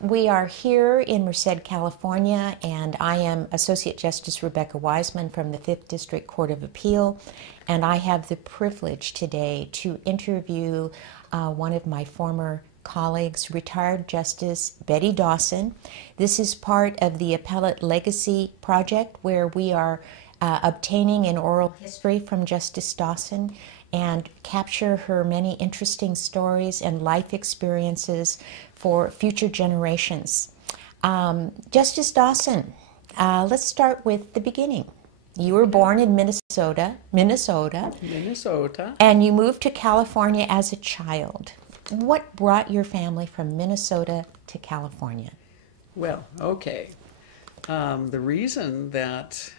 We are here in Merced, California, and I am Associate Justice Rebecca Wiseman from the 5th District Court of Appeal, and I have the privilege today to interview one of my former colleagues, retired Justice Betty Dawson. This is part of the Appellate Legacy Project, where we are obtaining an oral history from Justice Dawson and capture her many interesting stories and life experiences for future generations. Justice Dawson, let's start with the beginning. You were born in Minnesota, and you moved to California as a child. What brought your family from Minnesota to California? Well, okay. The reason that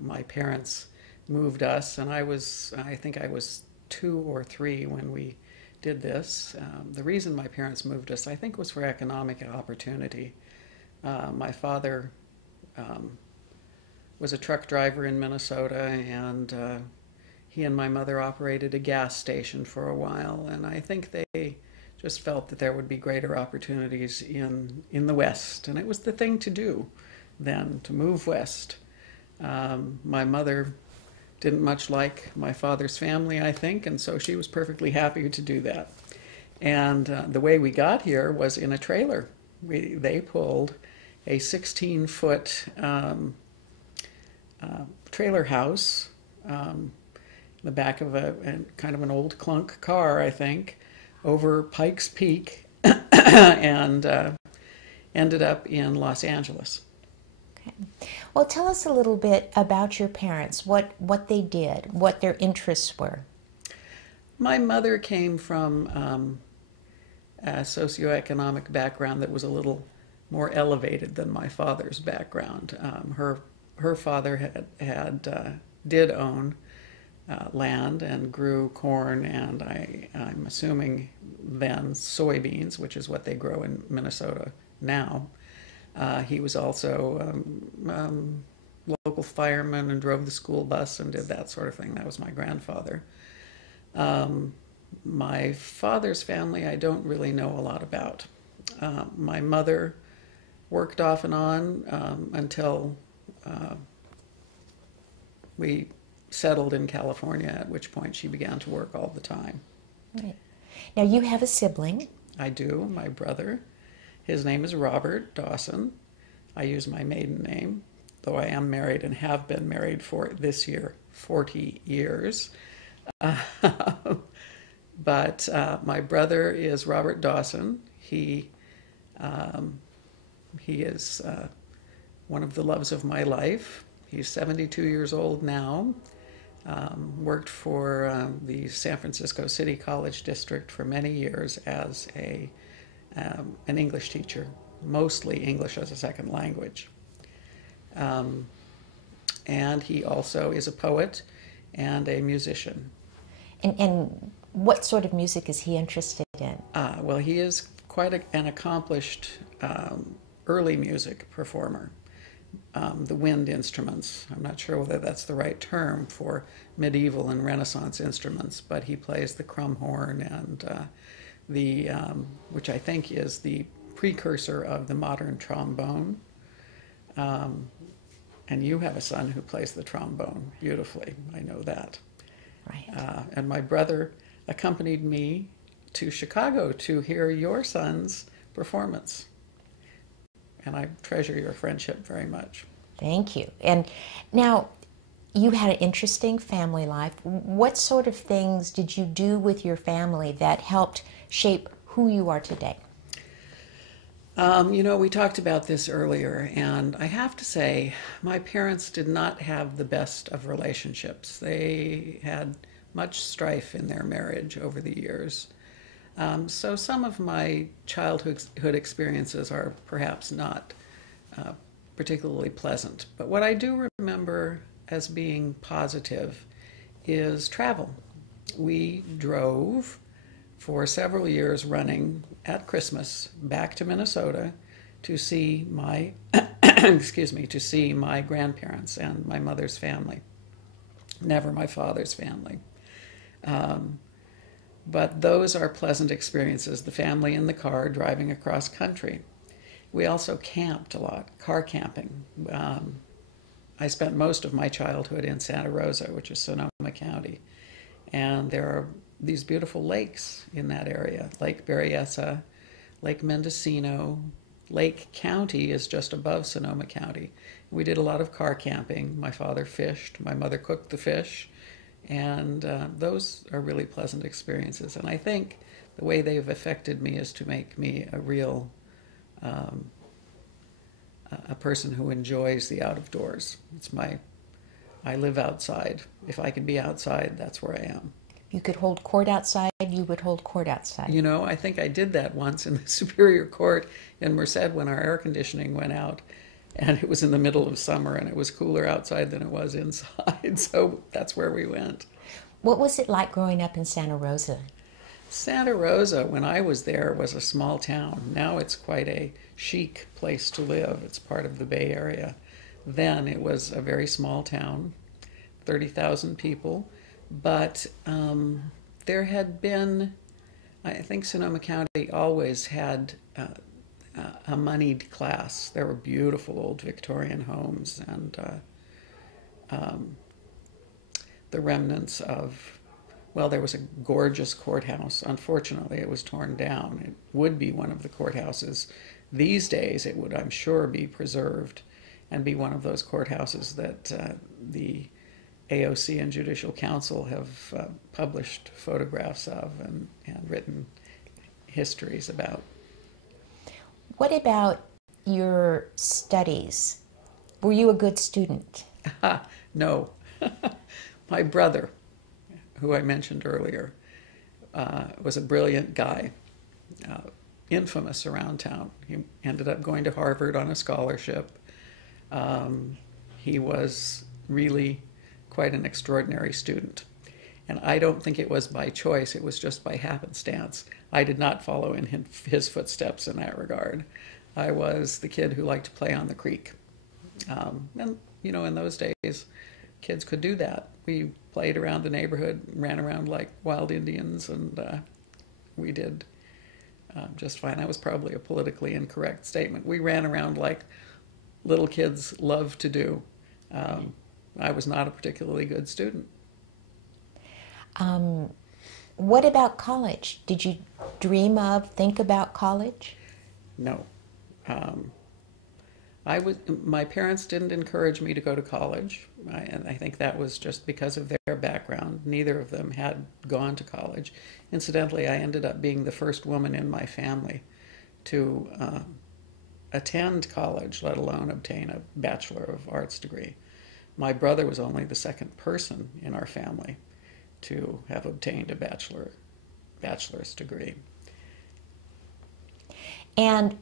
my parents moved us, and I think I was 2 or 3 when we did this. The reason my parents moved us, I think, was for economic opportunity. My father was a truck driver in Minnesota, and he and my mother operated a gas station for a while, and I think they just felt that there would be greater opportunities in the West, and it was the thing to do then, to move west. My mother didn't much like my father's family, I think, and so she was perfectly happy to do that. And the way we got here was in a trailer. They pulled a 16-foot trailer house, the back of a kind of an old clunk car, I think, over Pikes Peak, and ended up in Los Angeles. Okay. Well, tell us a little bit about your parents, what they did, what their interests were. My mother came from a socioeconomic background that was a little more elevated than my father's background. Her father did own land and grew corn and I'm assuming then soybeans, which is what they grow in Minnesota now. He was also local fireman and drove the school bus and did that sort of thing. That was my grandfather. My father's family I don't really know a lot about. My mother worked off and on until we settled in California, at which point she began to work all the time. Right. Now you have a sibling. I do, my brother. His name is Robert Dawson. I use my maiden name, though I am married and have been married for this year 40 years. But my brother is Robert Dawson. He is one of the loves of my life. He's 72 years old now. Worked for the San Francisco City College District for many years as an English teacher, mostly English as a second language. And he also is a poet and a musician. And what sort of music is he interested in? Well, he is quite an accomplished early music performer. The wind instruments, I'm not sure whether that's the right term for medieval and Renaissance instruments, but he plays the crumhorn and which I think is the precursor of the modern trombone. And you have a son who plays the trombone beautifully, I know that. Right. And my brother accompanied me to Chicago to hear your son's performance. And I treasure your friendship very much. Thank you. And now, you had an interesting family life. What sort of things did you do with your family that helped shape who you are today? We talked about this earlier, and I have to say, my parents did not have the best of relationships. They had much strife in their marriage over the years. So some of my childhood experiences are perhaps not particularly pleasant. But what I do remember as being positive is travel. We drove for several years running at Christmas back to Minnesota to see my to see my grandparents and my mother's family, never my father's family. But those are pleasant experiences, the family in the car driving across country. We also camped a lot, car camping. I spent most of my childhood in Santa Rosa, which is Sonoma County. And there are these beautiful lakes in that area. Lake Berryessa, Lake Mendocino. Lake County is just above Sonoma County. We did a lot of car camping. My father fished. My mother cooked the fish. And those are really pleasant experiences. And I think the way they've affected me is to make me a real a person who enjoys the out of doors. I live outside. If I can be outside, that's where I am. You could hold court outside, you would hold court outside. You know, I think I did that once in the Superior Court in Merced when our air conditioning went out. And it was in the middle of summer and it was cooler outside than it was inside. So that's where we went. What was it like growing up in Santa Rosa? Santa Rosa, when I was there, was a small town. Now it's quite a chic place to live. It's part of the Bay Area. Then it was a very small town, 30,000 people. But there had been, I think Sonoma County always had a moneyed class. There were beautiful old Victorian homes and the remnants of, well, there was a gorgeous courthouse. Unfortunately, it was torn down. It would be one of the courthouses. These days, it would, I'm sure, be preserved and be one of those courthouses that the AOC and Judicial Council have published photographs of and written histories about. What about your studies? Were you a good student? No. My brother, who I mentioned earlier, was a brilliant guy, infamous around town. He ended up going to Harvard on a scholarship. He was really quite an extraordinary student. And I don't think it was by choice, it was just by happenstance. I did not follow in his footsteps in that regard. I was the kid who liked to play on the creek. And, you know, in those days, kids could do that. We played around the neighborhood, ran around like wild Indians, and we did just fine. That was probably a politically incorrect statement. We ran around like little kids love to do. I was not a particularly good student. What about college? Did you think about college? No. My parents didn't encourage me to go to college, and I think that was just because of their background. Neither of them had gone to college. Incidentally, I ended up being the first woman in my family to attend college, let alone obtain a Bachelor of Arts degree. My brother was only the second person in our family to have obtained a bachelor's degree. And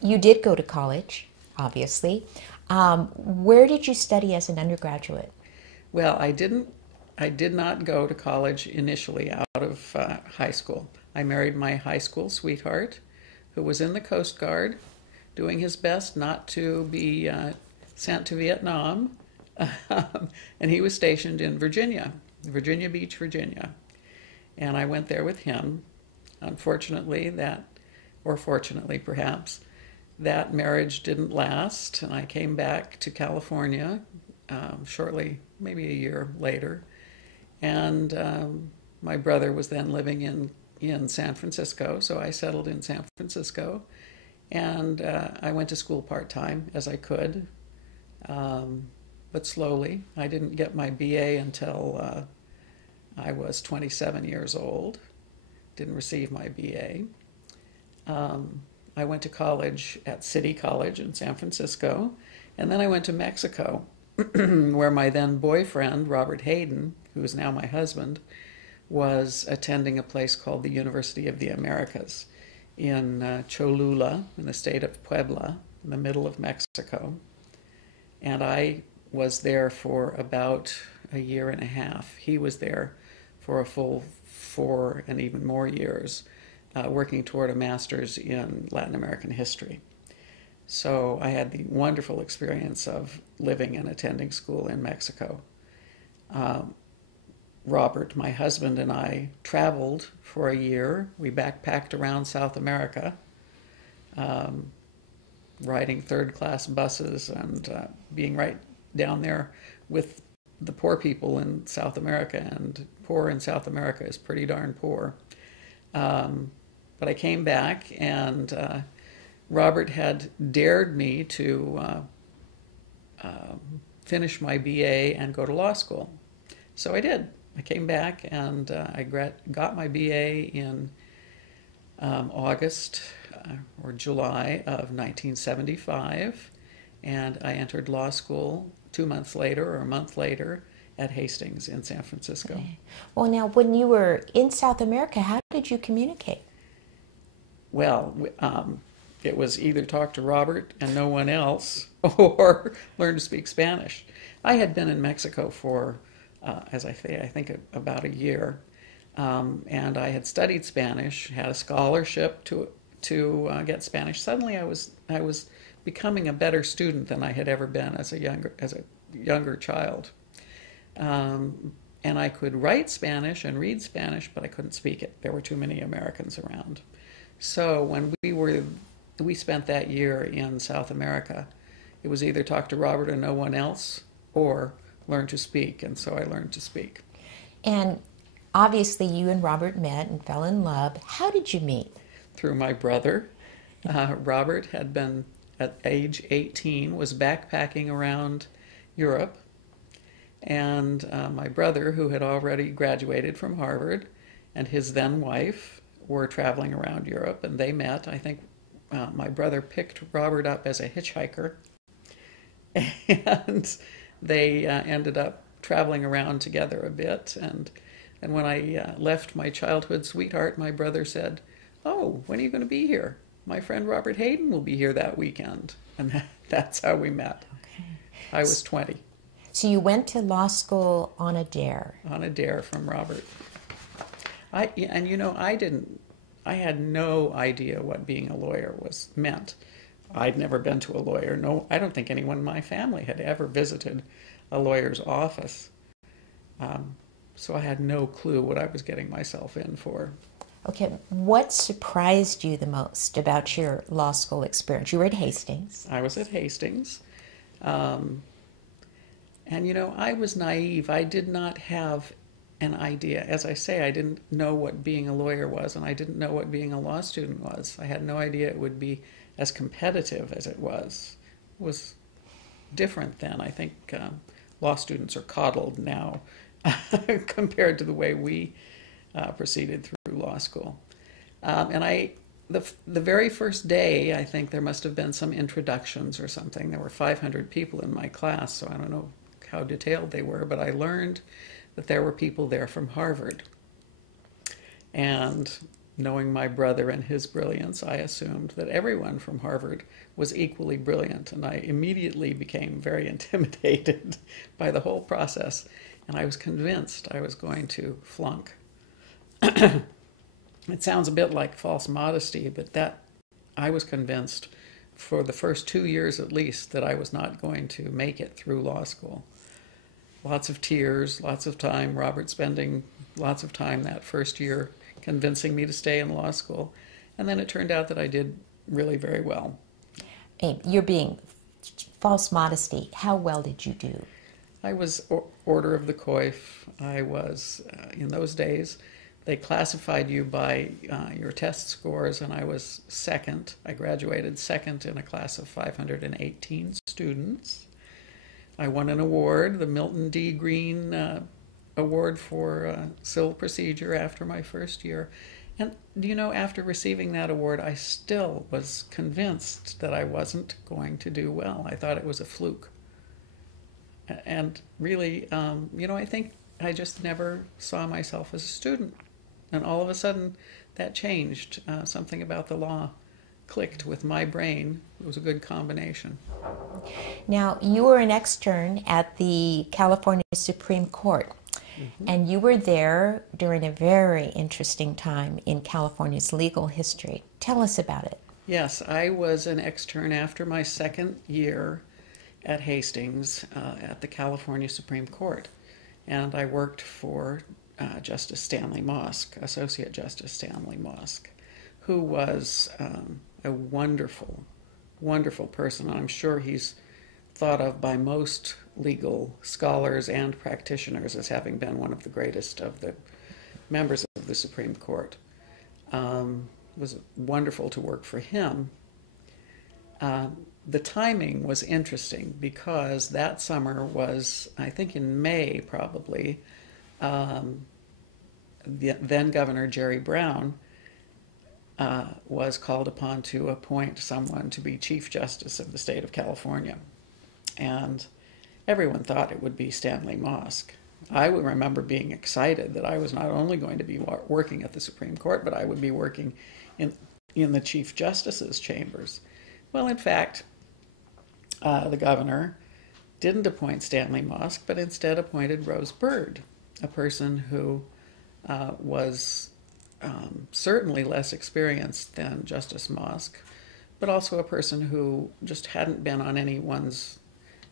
you did go to college, obviously. Where did you study as an undergraduate? Well, I did not go to college initially out of high school. I married my high school sweetheart, who was in the Coast Guard, doing his best not to be sent to Vietnam. And he was stationed in Virginia Beach, Virginia. And I went there with him. Unfortunately, or fortunately perhaps, that marriage didn't last, and I came back to California shortly, maybe a year later. And my brother was then living in San Francisco, so I settled in San Francisco. And I went to school part-time as I could, but slowly. I didn't get my BA until I was 27 years old. Didn't receive my BA. I went to college at City College in San Francisco, and then I went to Mexico, where my then boyfriend, Robert Hayden, who is now my husband, was attending a place called the University of the Americas in Cholula, in the state of Puebla, in the middle of Mexico. And I was there for about a year and a half. He was there for a full 4 and even more years, working toward a master's in Latin American history. So I had the wonderful experience of living and attending school in Mexico. Robert, my husband, and I traveled for a year. We backpacked around South America. riding third-class buses and being right down there with the poor people in South America, and poor in South America is pretty darn poor. But I came back, and Robert had dared me to finish my BA and go to law school. So I did. I came back, and I got my BA in August or July of 1975, and I entered law school 2 months later or a month later at Hastings in San Francisco. Okay. Well, now, when you were in South America, how did you communicate? Well, it was either talk to Robert and no one else or learn to speak Spanish. I had been in Mexico for, as I say, I think about a year, and I had studied Spanish, had a scholarship to get Spanish. Suddenly, I was becoming a better student than I had ever been as a younger child. And I could write Spanish and read Spanish, but I couldn't speak it. There were too many Americans around. So when we spent that year in South America, it was either talk to Robert or no one else, or learn to speak. And so I learned to speak. And obviously, you and Robert met and fell in love. How did you meet? Through my brother. Robert had been, at age 18, was backpacking around Europe. And my brother, who had already graduated from Harvard, and his then wife were traveling around Europe, and they met. I think my brother picked Robert up as a hitchhiker, and they ended up traveling around together a bit. And when I left my childhood sweetheart, my brother said, "Oh, when are you going to be here? My friend Robert Hayden will be here that weekend." And that's how we met. Okay. I was 20. So you went to law school on a dare. On a dare from Robert. I had no idea what being a lawyer meant. I'd never been to a lawyer. No, I don't think anyone in my family had ever visited a lawyer's office. So I had no clue what I was getting myself in for. Okay, what surprised you the most about your law school experience? You were at Hastings. I was at Hastings. And, I was naive. I did not have an idea. As I say, I didn't know what being a lawyer was, and I didn't know what being a law student was. I had no idea it would be as competitive as it was. It was different then. I think law students are coddled now compared to the way we proceeded through law school. The very first day, I think there must have been some introductions or something. There were 500 people in my class, so I don't know how detailed they were, but I learned that there were people there from Harvard. And knowing my brother and his brilliance, I assumed that everyone from Harvard was equally brilliant, and I immediately became very intimidated by the whole process, and I was convinced I was going to flunk. It sounds a bit like false modesty, but that I was convinced for the first 2 years at least that I was not going to make it through law school. Lots of tears, lots of time, Robert spending lots of time that first year convincing me to stay in law school. And then it turned out that I did really very well. Hey, you're being false modesty. How well did you do? I was Order of the Coif. I was, in those days, they classified you by your test scores, and I was second. I graduated second in a class of 518 students. I won an award, the Milton D. Green Award for Civil Procedure after my first year. And, after receiving that award, I still was convinced that I wasn't going to do well. I thought it was a fluke. And really, I think I just never saw myself as a student. And all of a sudden, that changed. Something about the law clicked with my brain. It was a good combination. Now, you were an extern at the California Supreme Court, and you were there during a very interesting time in California's legal history. Tell us about it. Yes, I was an extern after my second year at Hastings at the California Supreme Court, and I worked for Justice Stanley Mosk, Associate Justice Stanley Mosk, who was a wonderful wonderful person. I'm sure he's thought of by most legal scholars and practitioners as having been one of the greatest of the members of the Supreme Court. It was wonderful to work for him. The timing was interesting because that summer was, I think in May probably, the then Governor Jerry Brown was called upon to appoint someone to be Chief Justice of the state of California. And everyone thought it would be Stanley Mosk. I would remember being excited that I was not only going to be working at the Supreme Court, but I would be working in the Chief Justice's chambers. Well, in fact, the governor didn't appoint Stanley Mosk, but instead appointed Rose Bird, a person who was certainly less experienced than Justice Mosk, but also a person who just hadn't been on anyone's,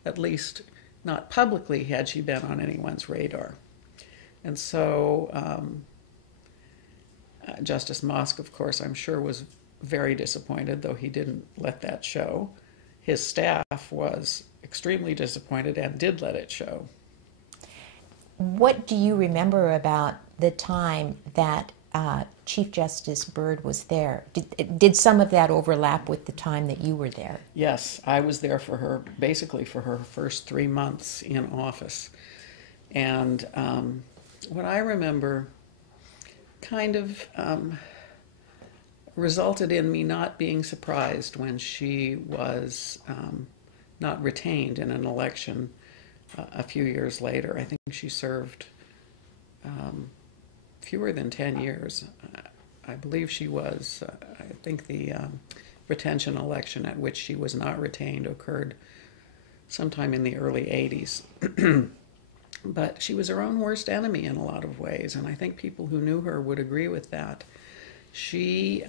at least not publicly had she been on anyone's radar. And so Justice Mosk, of course, I'm sure was very disappointed, though he didn't let that show. His staff was extremely disappointed and did let it show. What do you remember about the time that Chief Justice Bird was there? Did some of that overlap with the time that you were there? Yes, I was there for her, basically for her first 3 months in office. And what I remember kind of resulted in me not being surprised when she was not retained in an election a few years later. I think she served fewer than 10 years. I believe she was, I think the retention election at which she was not retained occurred sometime in the early 80s. But she was her own worst enemy in a lot of ways, and I think people who knew her would agree with that. She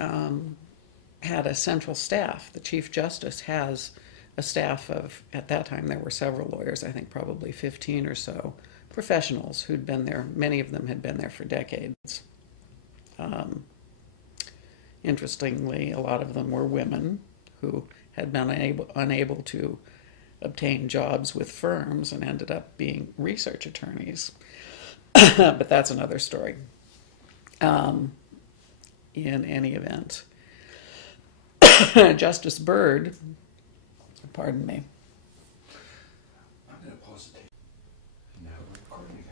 had a central staff. The Chief Justice has a staff of, at that time there were several lawyers, I think probably 15 or so, professionals who'd been there. Many of them had been there for decades. Interestingly, a lot of them were women who had been unable to obtain jobs with firms and ended up being research attorneys. But that's another story. In any event, Justice Bird, pardon me. I'm going to pause the tape. Now we're recording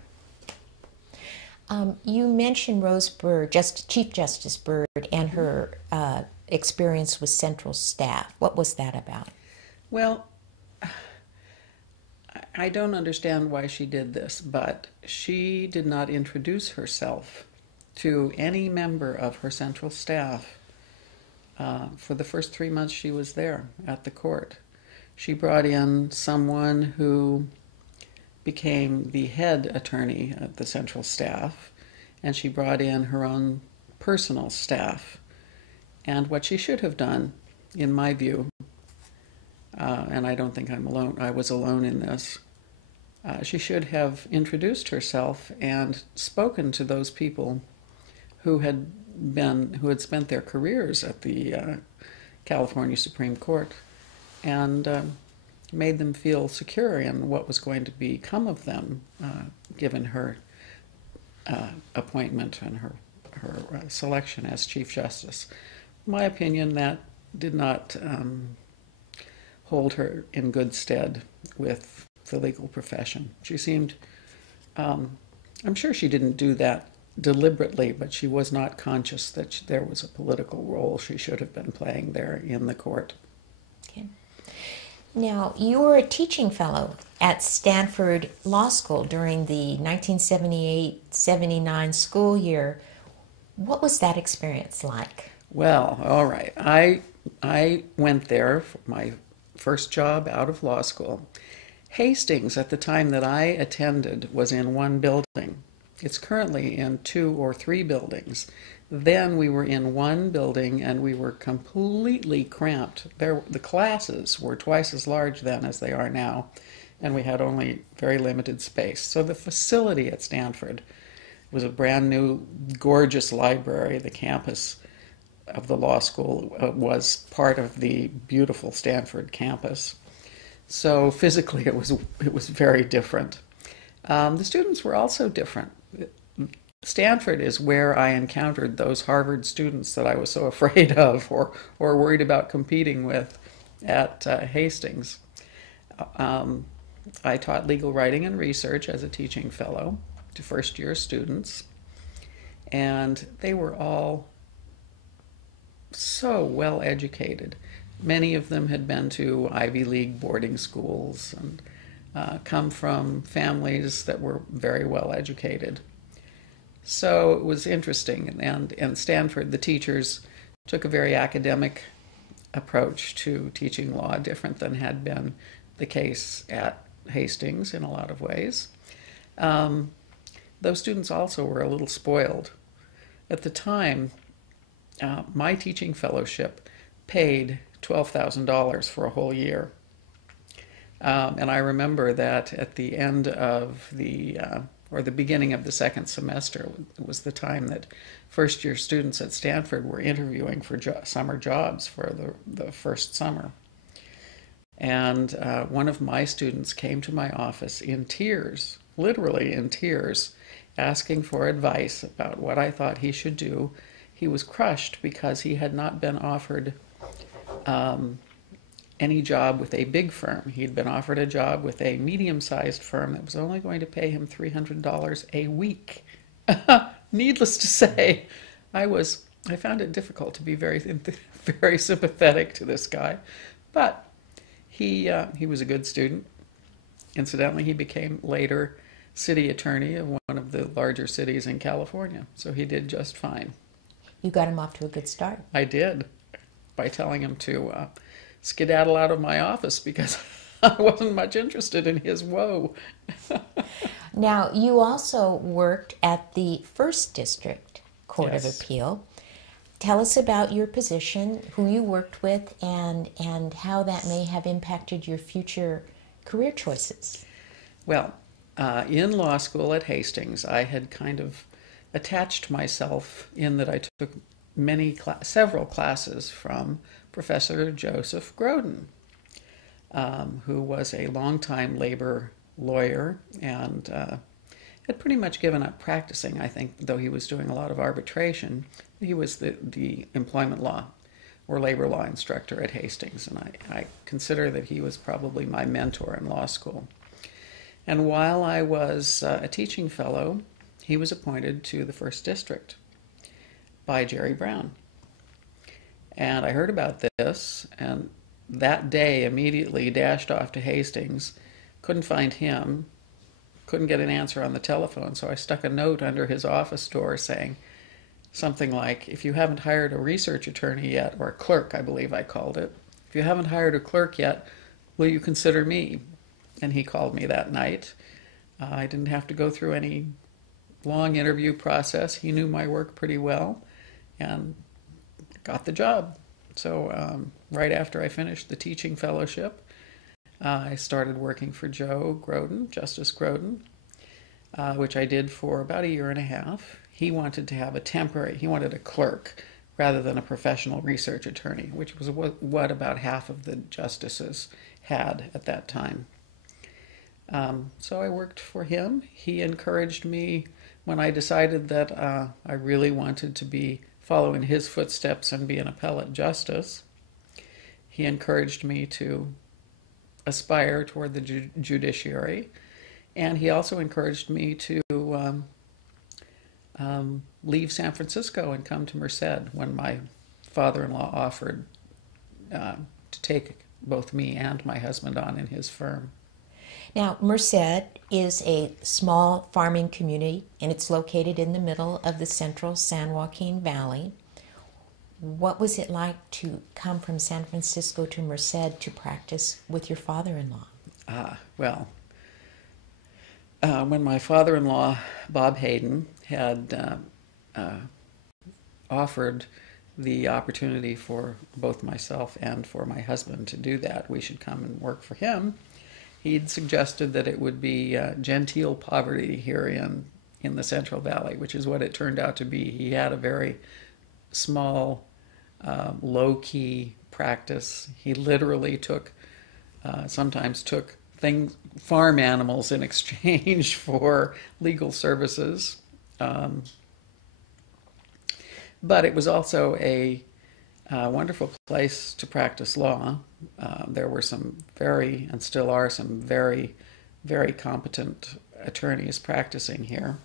again. You mentioned Rose Bird, Chief Justice Bird, and her experience with central staff. What was that about? Well, I don't understand why she did this, but she did not introduce herself to any member of her central staff for the first 3 months she was there at the court. She brought in someone who became the head attorney at the central staff, and she brought in her own personal staff. And what she should have done, in my view, and I don't think I was alone in this, she should have introduced herself and spoken to those people who had spent their careers at the California Supreme Court, and made them feel secure in what was going to become of them, given her appointment and her selection as Chief Justice. In my opinion, that did not hold her in good stead with the legal profession. She seemed, I'm sure she didn't do that deliberately, but she was not conscious that there was a political role she should have been playing there in the court. Okay. Now, you were a teaching fellow at Stanford Law School during the 1978-79 school year. What was that experience like? Well, all right. I went there for my first job out of law school. Hastings, at the time that I attended, was in one building. It's currently in 2 or 3 buildings. Then we were in one building and we were completely cramped. The classes were twice as large then as they are now, and we had only very limited space. So the facility at Stanford was a brand new, gorgeous library. The campus of the law school was part of the beautiful Stanford campus. So physically, it was very different. The students were also different. Stanford is where I encountered those Harvard students that I was so afraid of or worried about competing with at Hastings. I taught legal writing and research as a teaching fellow to first-year students, and they were all so well educated. Many of them had been to Ivy League boarding schools and come from families that were very well educated. So it was interesting. And in Stanford, the teachers took a very academic approach to teaching law, different than had been the case at Hastings in a lot of ways. Those students also were a little spoiled. At the time, my teaching fellowship paid $12,000 for a whole year. And I remember that at the end of or the beginning of the second semester was the time that first-year students at Stanford were interviewing for summer jobs for the first summer. And one of my students came to my office in tears, literally in tears, asking for advice about what I thought he should do. He was crushed because he had not been offered any job with a big firm. He'd been offered a job with a medium-sized firm that was only going to pay him $300 a week. Needless to say, I found it difficult to be very, very sympathetic to this guy, but he was a good student. Incidentally, he became later city attorney of one of the larger cities in California, so he did just fine. You got him off to a good start. I did, by telling him to skedaddle out of my office because I wasn't much interested in his woe. Now, you also worked at the First District Court of Yes. Appeal. Tell us about your position, who you worked with, and how that may have impacted your future career choices. Well, in law school at Hastings, I had kind of attached myself in that I took several classes from Professor Joseph Grodin, who was a longtime labor lawyer and had pretty much given up practicing, I think, though he was doing a lot of arbitration. He was the employment law or labor law instructor at Hastings, and I consider that he was probably my mentor in law school. And while I was a teaching fellow, he was appointed to the First District by Jerry Brown. And I heard about this, and that day immediately dashed off to Hastings. Couldn't find him, couldn't get an answer on the telephone, so I stuck a note under his office door saying something like, if you haven't hired a research attorney yet, or a clerk, I believe I called it, if you haven't hired a clerk yet, will you consider me? And he called me that night. I didn't have to go through any long interview process. He knew my work pretty well and got the job. So right after I finished the teaching fellowship, I started working for Joe Grodin, Justice Grodin, which I did for about a year and a half. He wanted to have he wanted a clerk rather than a professional research attorney, which was what about half of the justices had at that time. So I worked for him. He encouraged me when I decided that I really wanted to be follow in his footsteps and be an appellate justice. He encouraged me to aspire toward the judiciary, and he also encouraged me to leave San Francisco and come to Merced when my father-in-law offered to take both me and my husband on in his firm. Now, Merced is a small farming community, and it's located in the middle of the central San Joaquin Valley. What was it like to come from San Francisco to Merced to practice with your father-in-law? Well, when my father-in-law, Bob Hayden, had offered the opportunity for both myself and for my husband to do that, we should come and work for him. He'd suggested that it would be genteel poverty here in the Central Valley, which is what it turned out to be. He had a very small low-key practice. He literally sometimes took farm animals in exchange for legal services. But it was also a wonderful place to practice law. There were and still are some very, very competent attorneys practicing here.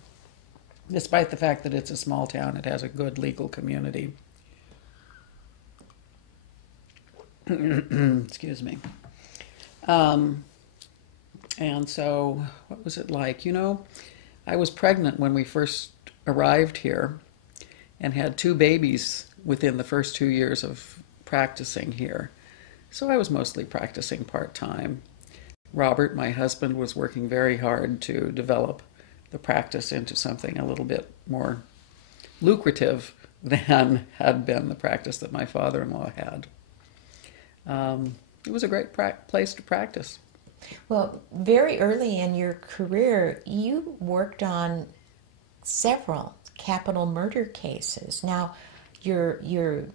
Despite the fact that it's a small town, it has a good legal community. Excuse me. And so, what was it like? I was pregnant when we first arrived here and had 2 babies within the first 2 years of practicing here. So I was mostly practicing part-time. Robert, my husband, was working very hard to develop the practice into something a little bit more lucrative than had been the practice that my father-in-law had. It was a great place to practice. Well, very early in your career, you worked on several capital murder cases. Now, you're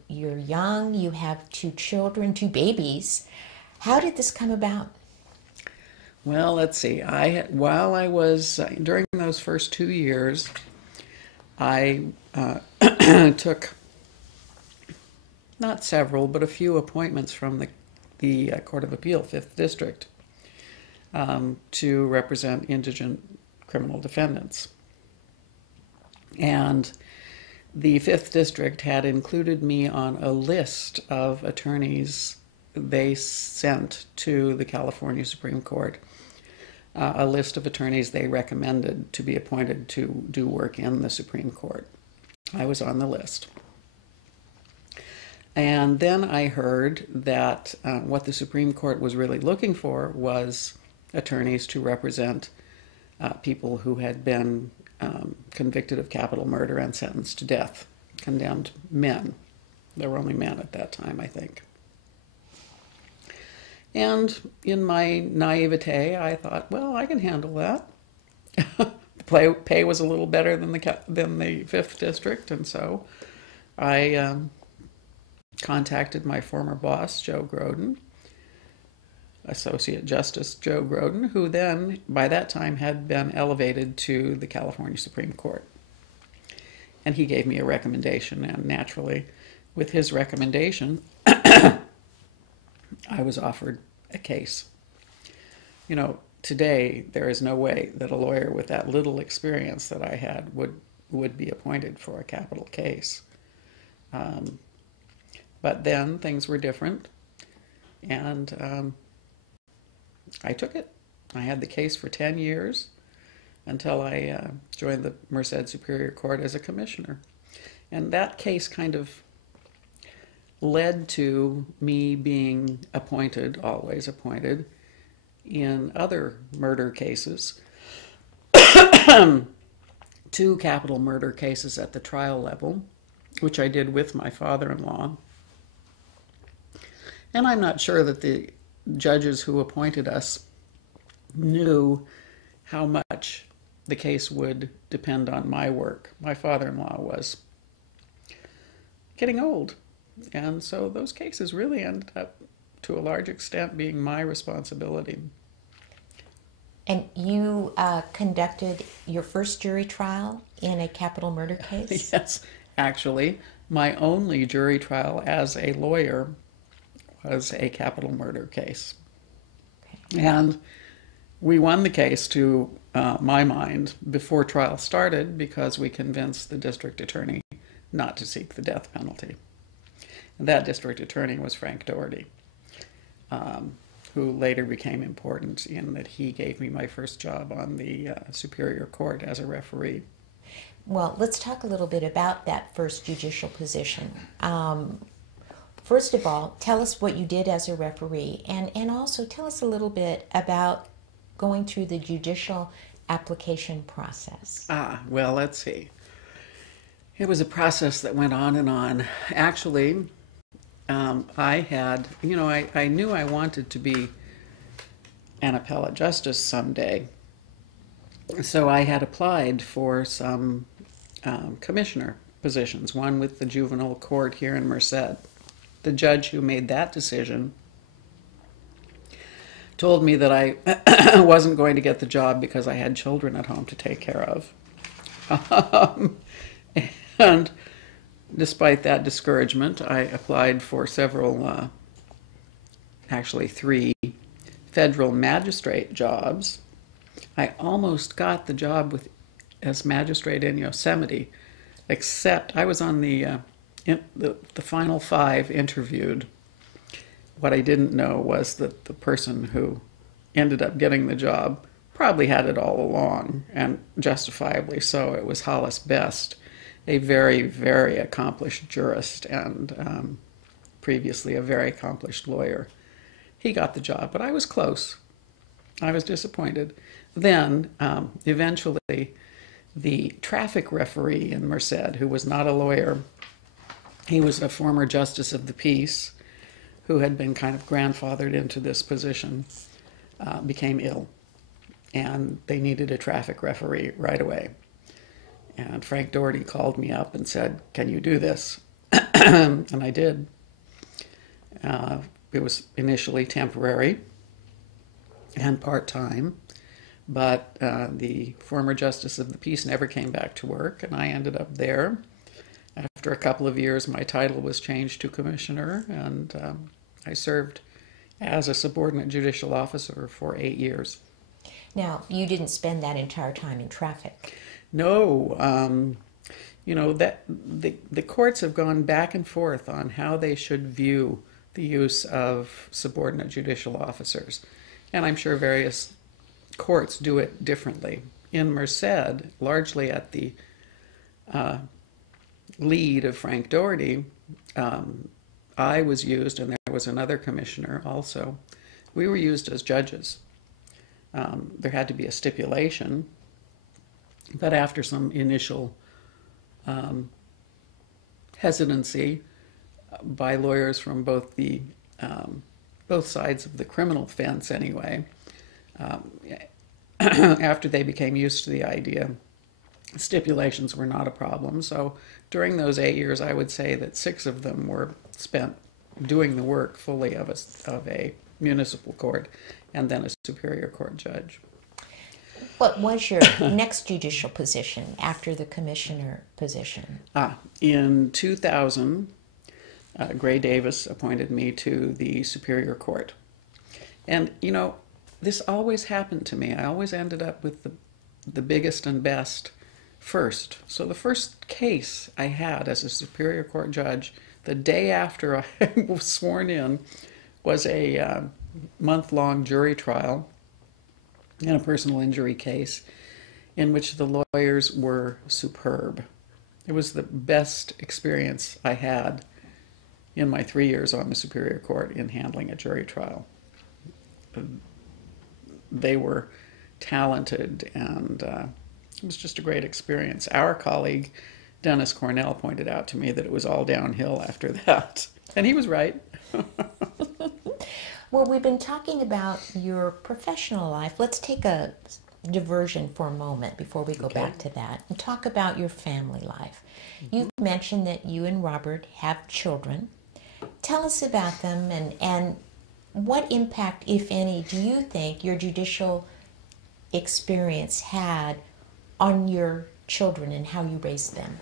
young, you have 2 children, 2 babies. How did this come about? Well, let's see. While I was during those first 2 years, I took not several, but a few appointments from the Court of Appeal, 5th District, to represent indigent criminal defendants. And the 5th District had included me on a list of attorneys they sent to the California Supreme Court, a list of attorneys they recommended to be appointed to do work in the Supreme Court. I was on the list. And then I heard that what the Supreme Court was really looking for was attorneys to represent people who had been convicted of capital murder and sentenced to death, condemned men. There were only men at that time, I think. And in my naivete, I thought, well, I can handle that. The pay was a little better than the 5th District, and so I contacted my former boss, Joe Groden, Associate Justice Joe Groden, who then, by that time, had been elevated to the California Supreme Court. And he gave me a recommendation, and naturally, with his recommendation, I was offered a case. Today, there is no way that a lawyer with that little experience that I had would be appointed for a capital case. But then things were different, and I took it. I had the case for 10 years until I joined the Merced Superior Court as a commissioner. And that case kind of led to me being appointed, always appointed, in other murder cases, 2 capital murder cases at the trial level, which I did with my father-in-law. And I'm not sure that the judges who appointed us knew how much the case would depend on my work. My father-in-law was getting old, and so those cases really ended up, to a large extent, being my responsibility. And you conducted your first jury trial in a capital murder case? Yes, actually, my only jury trial as a lawyer was a capital murder case. Okay. And we won the case, to my mind, before trial started, because we convinced the district attorney not to seek the death penalty. And that district attorney was Frank Doherty, who later became important in that he gave me my first job on the Superior Court as a referee. Well, let's talk a little bit about that first judicial position. First of all, tell us what you did as a referee, and also tell us a little bit about going through the judicial application process. Well, let's see. It was a process that went on and on. Actually, I had, I knew I wanted to be an appellate justice someday. So I had applied for some commissioner positions, one with the juvenile court here in Merced. the judge who made that decision told me that I wasn't going to get the job because I had children at home to take care of. And despite that discouragement, I applied for several, actually 3 federal magistrate jobs. I almost got the job as magistrate in Yosemite, except I was on the final 5 interviewed. What I didn't know was that the person who ended up getting the job probably had it all along, and justifiably so. It was Hollis Best, a very, very accomplished jurist and previously a very accomplished lawyer. He got the job, but I was close. I was disappointed. Then, eventually, the traffic referee in Merced, who was not a lawyer, he was a former justice of the peace who had been kind of grandfathered into this position, became ill. And they needed a traffic referee right away. And Frank Doherty called me up and said, "Can you do this?" And I did. It was initially temporary and part-time, but the former justice of the peace never came back to work, and I ended up there. After a couple of years, my title was changed to commissioner, and I served as a subordinate judicial officer for 8 years. Now, you didn't spend that entire time in traffic. No, that the courts have gone back and forth on how they should view the use of subordinate judicial officers, and I'm sure various courts do it differently. In Merced, largely at the lead of Frank Doherty, I was used, and there was another commissioner also. We were used as judges. There had to be a stipulation, but after some initial hesitancy by lawyers from both sides of the criminal fence anyway, after they became used to the idea, stipulations were not a problem. So during those 8 years, I would say that 6 of them were spent doing the work fully of a municipal court and then a superior court judge. What was your next judicial position after the commissioner position? In 2000, Gray Davis appointed me to the Superior Court. And, this always happened to me. I always ended up with the biggest and best first. So the first case I had as a Superior Court judge, the day after I was sworn in, was a month-long jury trial in a personal injury case in which the lawyers were superb. It was the best experience I had in my 3 years on the Superior Court in handling a jury trial. They were talented, and it was just a great experience. Our colleague, Dennis Cornell, pointed out to me that it was all downhill after that, and he was right. Well, we've been talking about your professional life. Let's take a diversion for a moment before we go back to that and talk about your family life. Mm-hmm. You mentioned that you and Robert have children. Tell us about them and what impact, if any, do you think your judicial experience had on your children and how you raised them?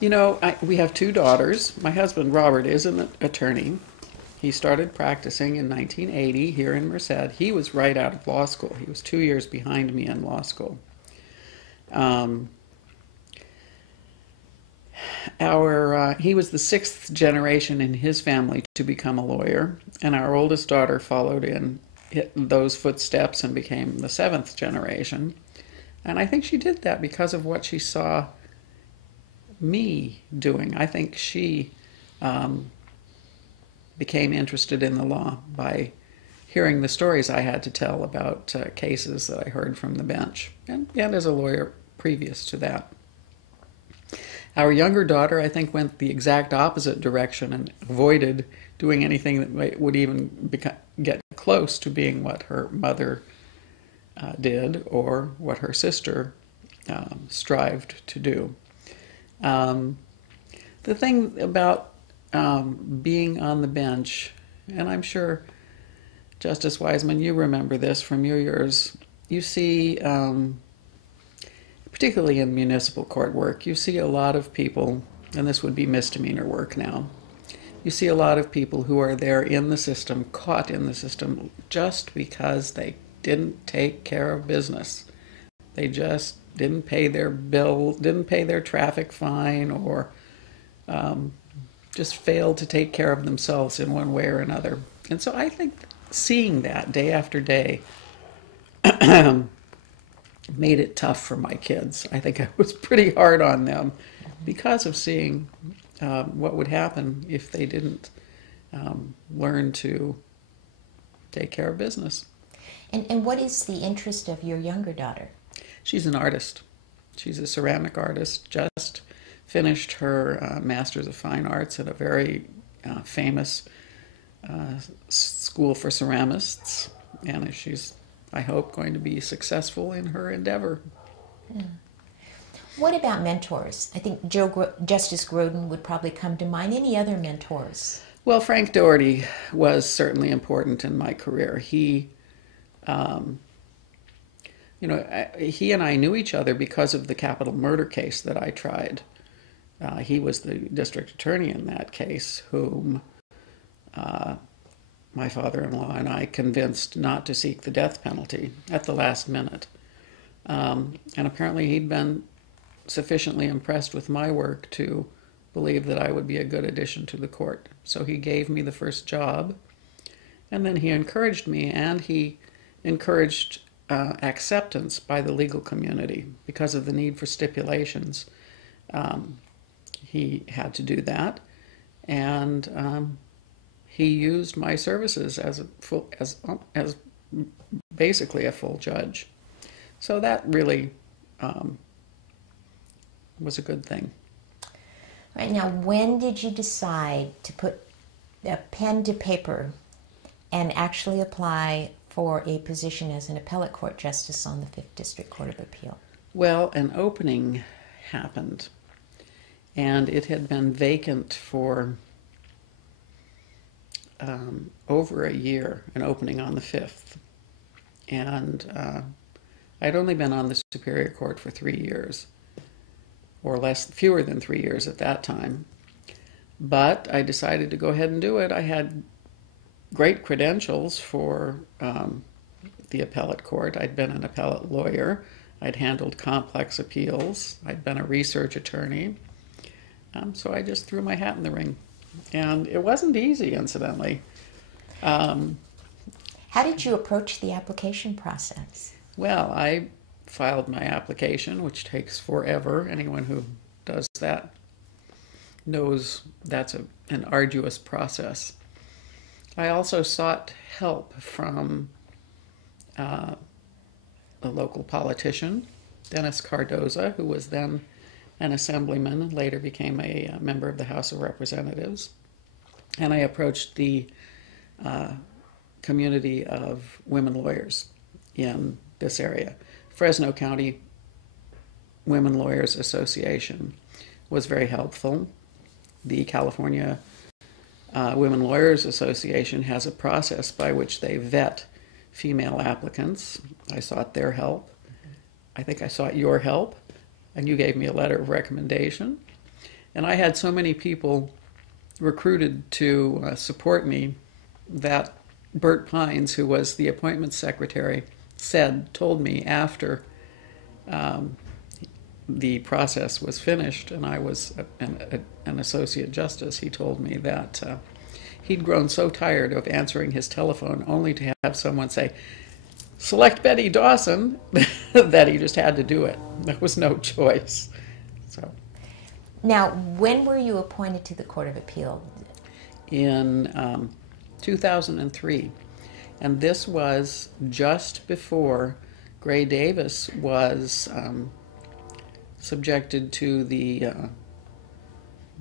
We have 2 daughters. My husband, Robert, is an attorney. He started practicing in 1980 here in Merced. He was right out of law school. He was 2 years behind me in law school. He was the 6th generation in his family to become a lawyer, and our oldest daughter followed in those footsteps and became the 7th generation. And I think she did that because of what she saw me doing. I think she became interested in the law by hearing the stories I had to tell about cases that I heard from the bench, and as a lawyer previous to that. Our younger daughter, I think, went the exact opposite direction and avoided doing anything that would even get close to being what her mother did or what her sister strived to do. The thing about being on the bench, and I'm sure, Justice Wiseman, you remember this from your years, you see, particularly in municipal court work, you see a lot of people, and this would be misdemeanor work now, you see a lot of people who are there in the system, caught in the system, just because they didn't take care of business. They just didn't pay their bill, didn't pay their traffic fine, or just failed to take care of themselves in one way or another. And so I think seeing that day after day made it tough for my kids. I think I was pretty hard on them because of seeing what would happen if they didn't learn to take care of business. And what is the interest of your younger daughter? She's an artist. She's a ceramic artist, just finished her Master's of Fine Arts at a very famous school for ceramists, and she's, I hope, going to be successful in her endeavor. Yeah. What about mentors? I think Justice Grodin would probably come to mind. Any other mentors? Well, Frank Doherty was certainly important in my career. He, he and I knew each other because of the capital murder case that I tried. He was the district attorney in that case, whom my father-in-law and I convinced not to seek the death penalty at the last minute. And apparently he'd been sufficiently impressed with my work to believe that I would be a good addition to the court. So he gave me the first job, and then he encouraged me, and he encouraged acceptance by the legal community because of the need for stipulations. He had to do that, and he used my services as basically a full judge. So that really was a good thing. Right now, when did you decide to put a pen to paper and actually apply for a position as an appellate court justice on the 5th District Court of Appeal? Well, an opening happened, and it had been vacant for over a year, an opening on the 5th. And I'd only been on the Superior Court for 3 years, or fewer than 3 years at that time. But I decided to go ahead and do it. I had great credentials for the appellate court. I'd been an appellate lawyer. I'd handled complex appeals. I'd been a research attorney. So I just threw my hat in the ring. And it wasn't easy, incidentally. How did you approach the application process? Well, I filed my application, which takes forever. Anyone who does that knows that's an arduous process. I also sought help from a local politician, Dennis Cardoza, who was then an assemblyman and later became a member of the House of Representatives. And I approached the community of women lawyers in this area. Fresno County Women Lawyers Association was very helpful. The California Women Lawyers Association has a process by which they vet female applicants. I sought their help. I think I sought your help, and you gave me a letter of recommendation. And I had so many people recruited to support me that Bert Pines, who was the appointments secretary, told me after the process was finished and I was an associate justice, he told me that he'd grown so tired of answering his telephone only to have someone say, "Select Betty Dawson," that he just had to do it. There was no choice. So, now, when were you appointed to the Court of Appeal? In 2003. And this was just before Gray Davis was subjected to the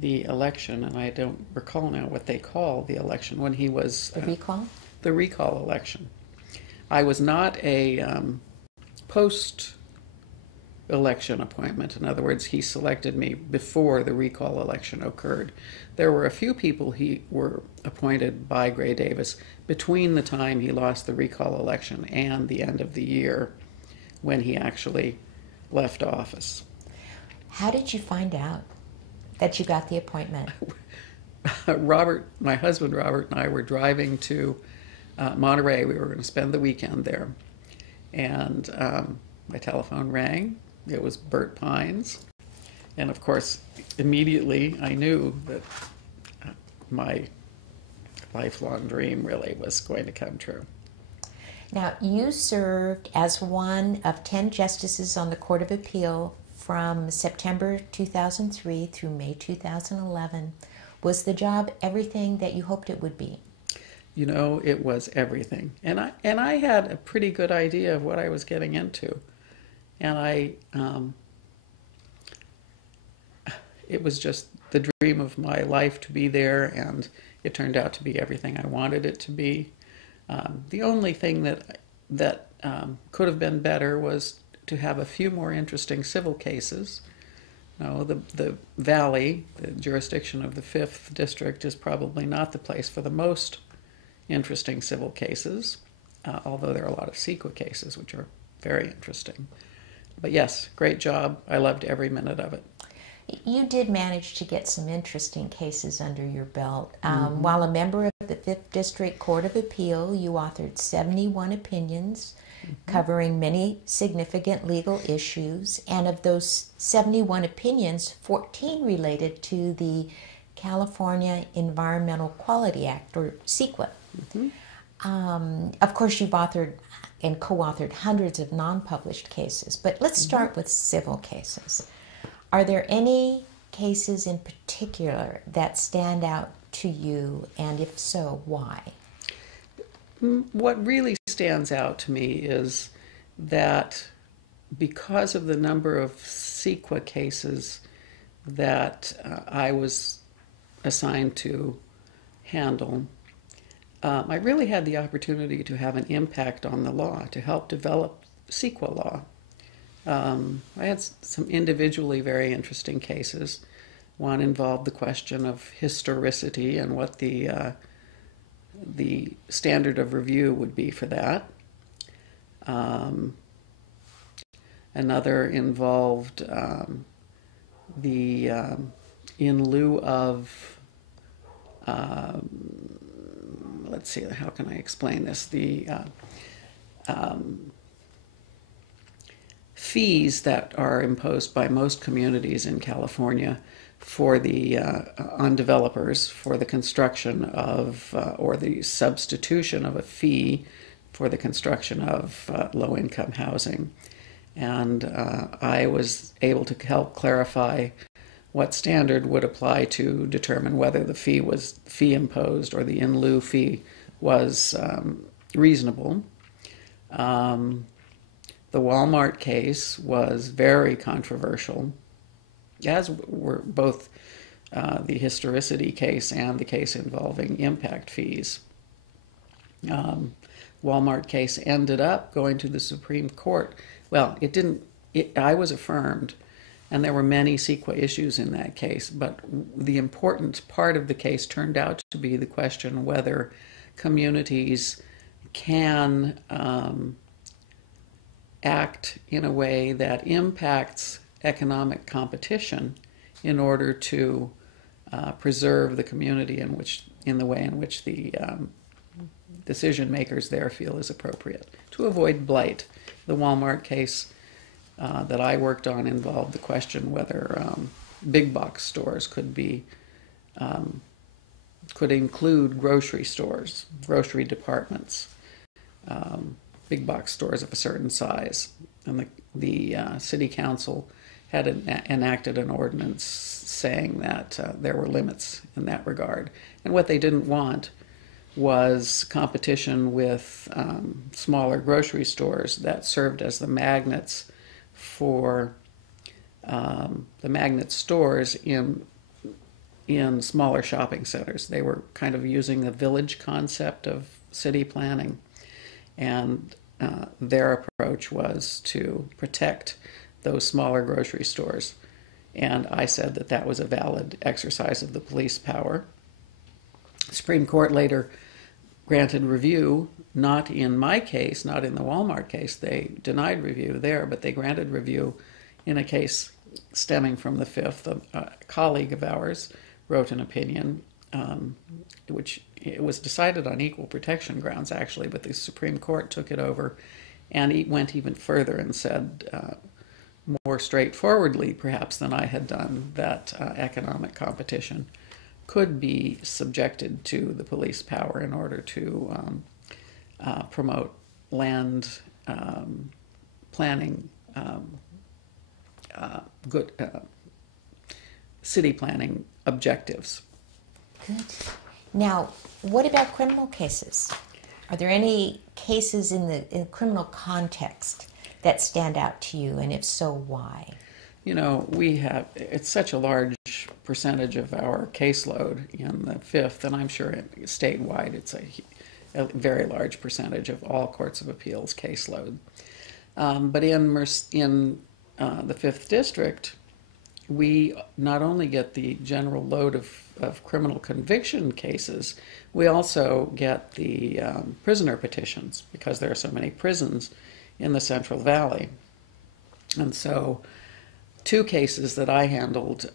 election, and I don't recall now what they call the election, when he was... The recall? The recall election. I was not a election appointment. In other words, he selected me before the recall election occurred. There were a few people he were appointed by Gray Davis between the time he lost the recall election and the end of the year when he actually left office. How did you find out that you got the appointment? Robert, my husband Robert, and I were driving to Monterey. We were going to spend the weekend there. And my telephone rang. It was Bert Pines. And of course, immediately I knew that my lifelong dream really was going to come true. Now, you served as one of 10 justices on the Court of Appeal from September 2003 through May 2011. Was the job everything that you hoped it would be? You know, it was everything. And I had a pretty good idea of what I was getting into. And it was just the dream of my life to be there, and it turned out to be everything I wanted it to be. The only thing that could have been better was to have a few more interesting civil cases. No, the Valley, the jurisdiction of the 5th District, is probably not the place for the most interesting civil cases, although there are a lot of CEQA cases, which are very interesting. But yes, great job. I loved every minute of it. You did manage to get some interesting cases under your belt. While a member of the 5th District Court of Appeal, you authored 71 opinions covering many significant legal issues, and of those 71 opinions, 14 related to the California Environmental Quality Act, or CEQA. Of course, you've authored and co-authored hundreds of non-published cases, but let's start with civil cases. Are there any cases in particular that stand out to you, and if so, why? What really stands out to me is that because of the number of CEQA cases that I was assigned to handle, I really had the opportunity to have an impact on the law, to help develop CEQA law. I had some individually very interesting cases. One involved the question of historicity and what the standard of review would be for that. Another involved in lieu of, let's see, how can I explain this? The fees that are imposed by most communities in California for on developers for the construction of, or the substitution of a fee for the construction of low-income housing. And I was able to help clarify what standard would apply to determine whether the fee imposed or the in lieu fee was reasonable. The Walmart case was very controversial, as were both the historicity case and the case involving impact fees. Walmart case ended up going to the Supreme Court. Well, it didn't. I was affirmed, and there were many CEQA issues in that case, but the important part of the case turned out to be the question whether communities can act in a way that impacts economic competition in order to preserve the community in the way in which the decision makers there feel is appropriate, to avoid blight. The Walmart case that I worked on involved the question whether big box stores could include grocery stores, grocery departments, big box stores of a certain size. And the city council had enacted an ordinance saying that there were limits in that regard. And what they didn't want was competition with smaller grocery stores that served as the magnets for the magnet stores in smaller shopping centers. They were kind of using the village concept of city planning, and their approach was to protect those smaller grocery stores. And I said that that was a valid exercise of the police power. The Supreme Court later granted review, not in my case, not in the Walmart case. They denied review there, but they granted review in a case stemming from the Fifth. A colleague of ours wrote an opinion, which it was decided on equal protection grounds, actually, but the Supreme Court took it over and it went even further and said, more straightforwardly perhaps than I had done, that economic competition could be subjected to the police power in order to promote land planning, good city planning objectives. Good. Now, what about criminal cases? Are there any cases in the criminal context that stand out to you, and if so, why? You know, it's such a large percentage of our caseload in the Fifth, and I'm sure statewide it's a very large percentage of all courts of appeals caseload. But in the Fifth District, we not only get the general load of criminal conviction cases, we also get the prisoner petitions, because there are so many prisons in the Central Valley. And so two cases that I handled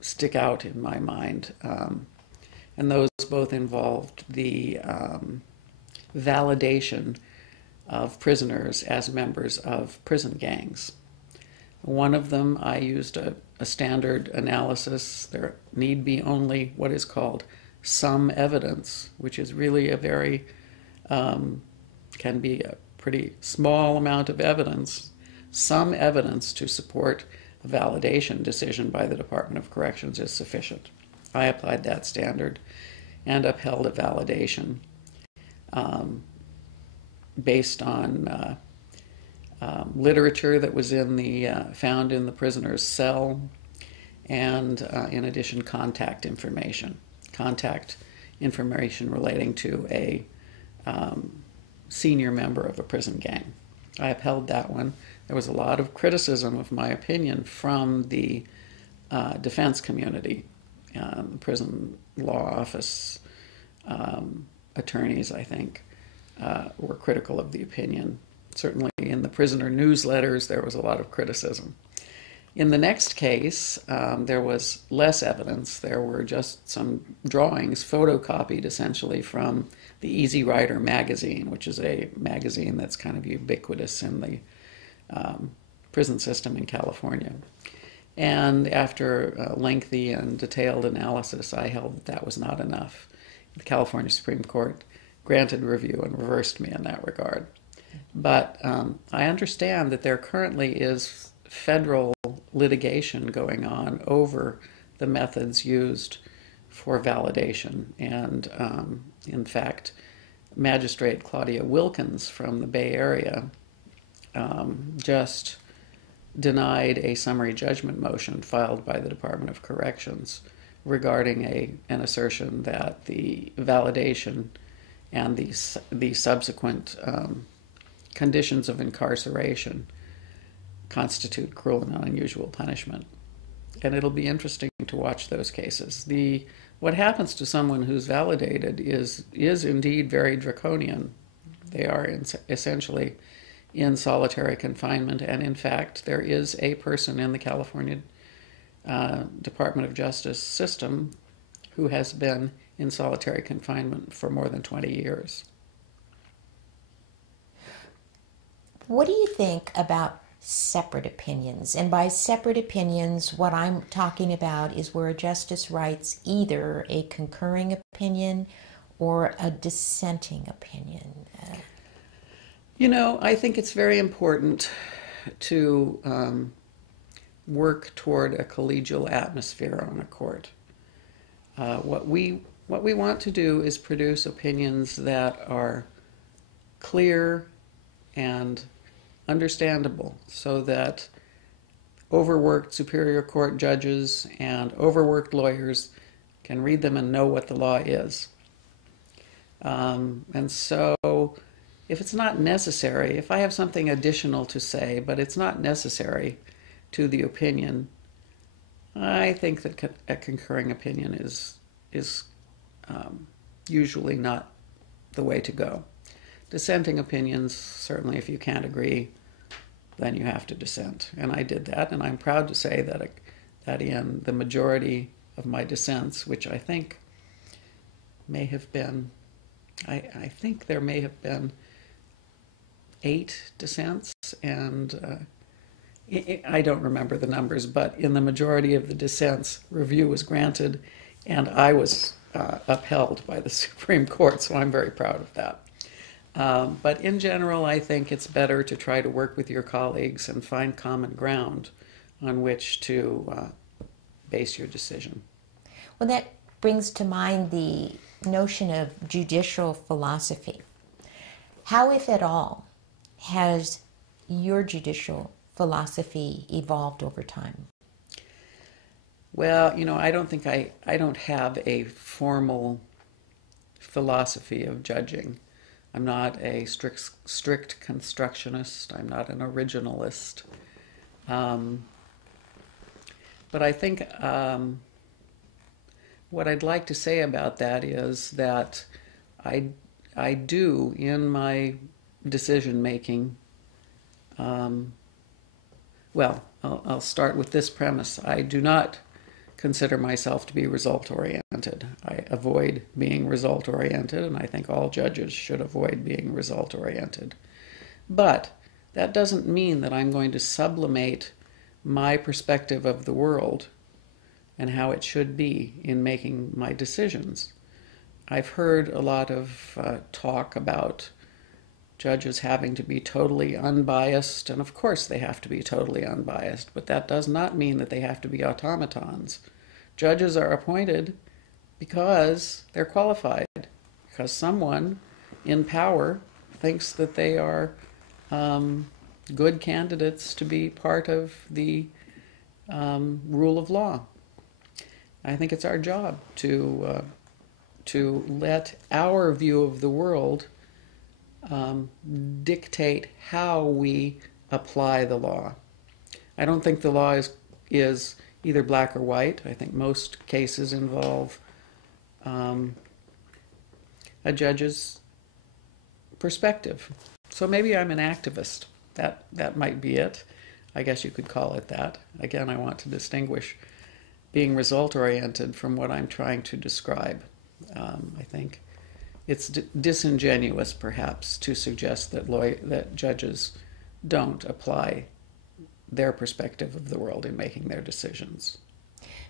stick out in my mind, and those both involved the validation of prisoners as members of prison gangs. One of them, I used a standard analysis. There need be only what is called some evidence, which is really a very, can be a pretty small amount of evidence, some evidence to support a validation decision by the Department of Corrections is sufficient. I applied that standard and upheld a validation based on literature that was found in the prisoner's cell, and in addition, contact information relating to a senior member of a prison gang. I upheld that one. There was a lot of criticism of my opinion from the defense community, prison law office attorneys, I think, were critical of the opinion. Certainly in the prisoner newsletters, there was a lot of criticism. In the next case, there was less evidence. There were just some drawings photocopied essentially from the Easy Rider magazine, which is a magazine that's kind of ubiquitous in the prison system in California. And after a lengthy and detailed analysis, I held that that was not enough. The California Supreme Court granted review and reversed me in that regard. But I understand that there currently is federal litigation going on over the methods used for validation. And in fact, Magistrate Claudia Wilkins from the Bay Area just denied a summary judgment motion filed by the Department of Corrections regarding an assertion that the validation and the subsequent conditions of incarceration constitute cruel and unusual punishment. And it'll be interesting to watch those cases. What happens to someone who's validated is indeed very draconian. They are essentially in solitary confinement, and in fact, there is a person in the California Department of Justice system who has been in solitary confinement for more than 20 years. What do you think about separate opinions? And by separate opinions, what I'm talking about is where a justice writes either a concurring opinion or a dissenting opinion. You know, I think it's very important to work toward a collegial atmosphere on a court. What we want to do is produce opinions that are clear and understandable, so that overworked Superior Court judges and overworked lawyers can read them and know what the law is. And so if it's not necessary, if I have something additional to say, but it's not necessary to the opinion, I think that a concurring opinion is usually not the way to go. Dissenting opinions, certainly if you can't agree, then you have to dissent. And I did that, and I'm proud to say that in the majority of my dissents, which I think may have been, I think there may have been 8 dissents, and I don't remember the numbers, but in the majority of the dissents, review was granted, and I was upheld by the Supreme Court, so I'm very proud of that. But in general, I think it's better to try to work with your colleagues and find common ground on which to base your decision. Well, that brings to mind the notion of judicial philosophy. How, if at all, has your judicial philosophy evolved over time? Well, I don't think I don't have a formal philosophy of judging. I'm not a strict constructionist. I'm not an originalist. But I think what I'd like to say about that is that I do, in my decision making, well, I'll start with this premise. I do not consider myself to be result-oriented. I avoid being result-oriented, and I think all judges should avoid being result-oriented. But that doesn't mean that I'm going to sublimate my perspective of the world and how it should be in making my decisions. I've heard a lot of talk about judges having to be totally unbiased, and of course they have to be totally unbiased, but that does not mean that they have to be automatons. Judges are appointed because they're qualified, because someone in power thinks that they are good candidates to be part of the rule of law. I think it's our job to let our view of the world dictate how we apply the law. I don't think the law is either black or white. I think most cases involve a judge's perspective. So maybe I'm an activist. That might be it. I guess you could call it that. Again, I want to distinguish being result-oriented from what I'm trying to describe. I think it's disingenuous, perhaps, to suggest that judges don't apply their perspective of the world in making their decisions.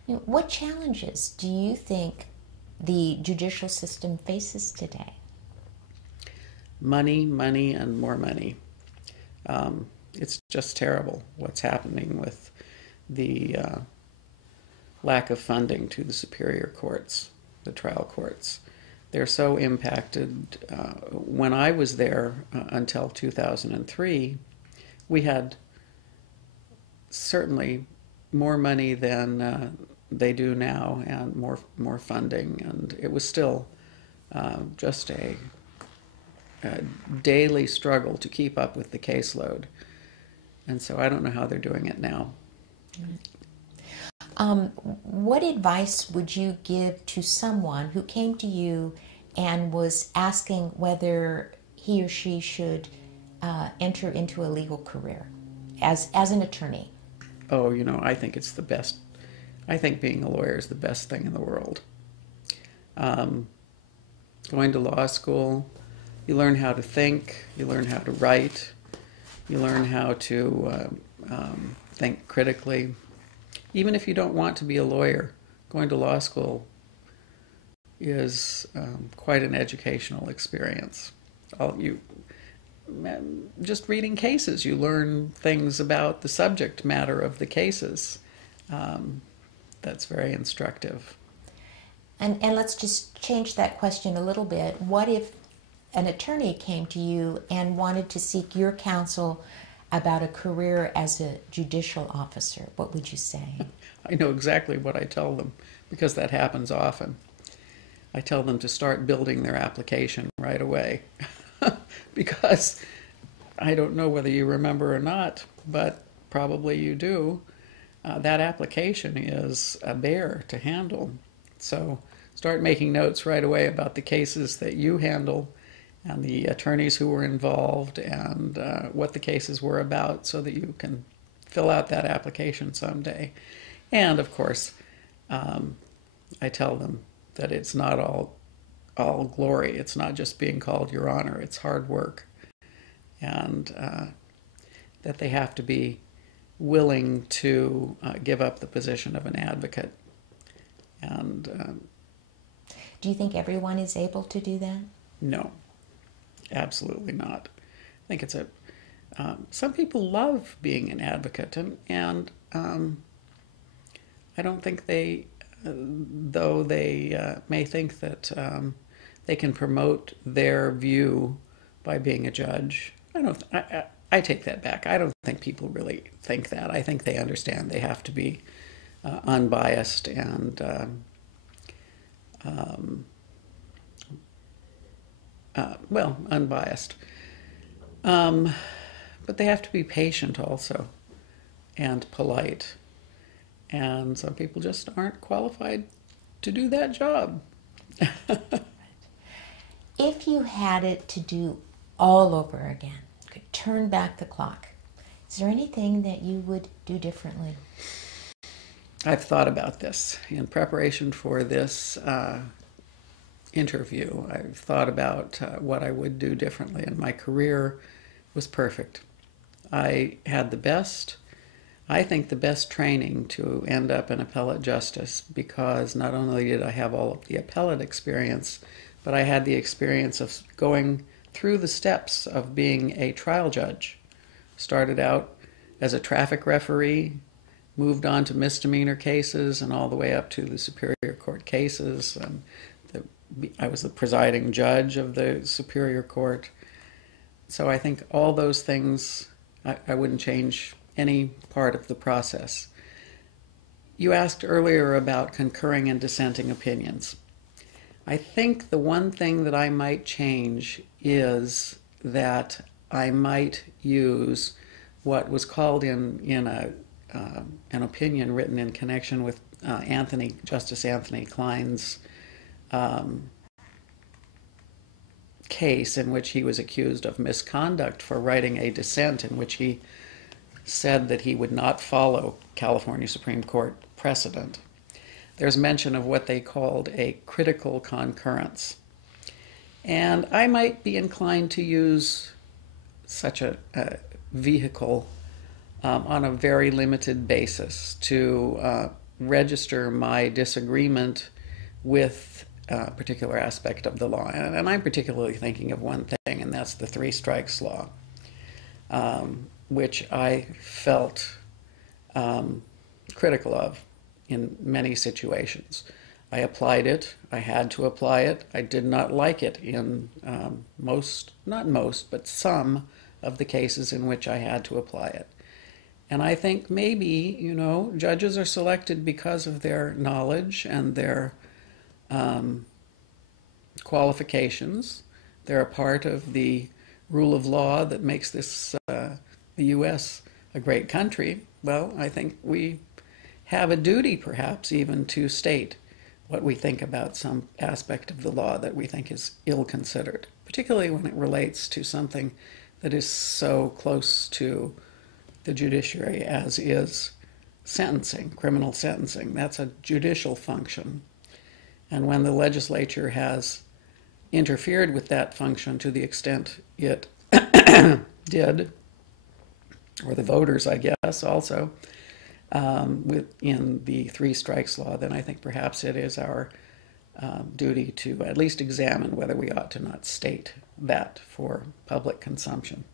What challenges do you think the judicial system faces today? Money, money, and more money. It's just terrible what's happening with the lack of funding to the superior courts, the trial courts. They're so impacted. When I was there until 2003, we had certainly more money than they do now, and more funding, and it was still just a daily struggle to keep up with the caseload. And so I don't know how they're doing it now. What advice would you give to someone who came to you and was asking whether he or she should enter into a legal career as an attorney? Oh, I think it's the best. I think being a lawyer is the best thing in the world. Going to law school, you learn how to think, you learn how to write, you learn how to think critically. Even if you don't want to be a lawyer, going to law school is quite an educational experience. Just reading cases, you learn things about the subject matter of the cases. That's very instructive. And let's just change that question a little bit. What if an attorney came to you and wanted to seek your counsel about a career as a judicial officer? What would you say? I know exactly what I tell them, because that happens often. I tell them to start building their application right away. because I don't know whether you remember or not, but probably you do. That application is a bear to handle. So start making notes right away about the cases that you handle and the attorneys who were involved and what the cases were about so that you can fill out that application someday. And of course, I tell them that it's not all glory. It's not just being called Your Honor. It's hard work. And that they have to be willing to give up the position of an advocate. And Do you think everyone is able to do that? no, absolutely not. I think it's some people love being an advocate, and I don't think they, though they may think that they can promote their view by being a judge. I take that back. I don't think people really think that. I think they understand they have to be unbiased and unbiased. But they have to be patient also and polite. And some people just aren't qualified to do that job. If you had it to do all over again, could turn back the clock, is there anything that you would do differently? I've thought about this in preparation for this interview. I've thought about what I would do differently, and my career was perfect. I had I think the best training to end up in appellate justice, because not only did I have all of the appellate experience, but I had the experience of going through the steps of being a trial judge. Started out as a traffic referee, moved on to misdemeanor cases, and all the way up to the Superior Court cases. And I was the presiding judge of the Superior Court. So I think all those things, I wouldn't change any part of the process. You asked earlier about concurring and dissenting opinions. I think the one thing that I might change is that I might use what was called in an opinion written in connection with Justice Anthony Klein's case, in which he was accused of misconduct for writing a dissent in which he said that he would not follow California Supreme Court precedent. There's mention of what they called a critical concurrence. And I might be inclined to use such a vehicle on a very limited basis to register my disagreement with a particular aspect of the law. And I'm particularly thinking of one thing, and that's the three strikes law, which I felt critical of in many situations. I applied it. I had to apply it. I did not like it in not most, but some of the cases in which I had to apply it. And I think maybe, judges are selected because of their knowledge and their qualifications. They're a part of the rule of law that makes this the U.S. a great country. Well, I think we have a duty, perhaps, even to state what we think about some aspect of the law that we think is ill-considered, particularly when it relates to something that is so close to the judiciary as is sentencing, criminal sentencing. That's a judicial function. And when the legislature has interfered with that function to the extent it did, or the voters, I guess, also, in the three strikes law, then I think perhaps it is our duty to at least examine whether we ought to not state that for public consumption.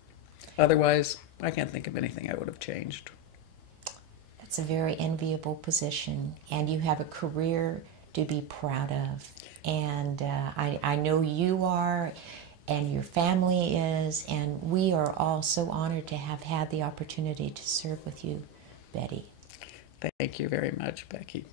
Otherwise, I can't think of anything I would have changed. That's a very enviable position, and you have a career to be proud of. And I know you are, and your family is, and we are all so honored to have had the opportunity to serve with you, Betty. Thank you very much, Becky.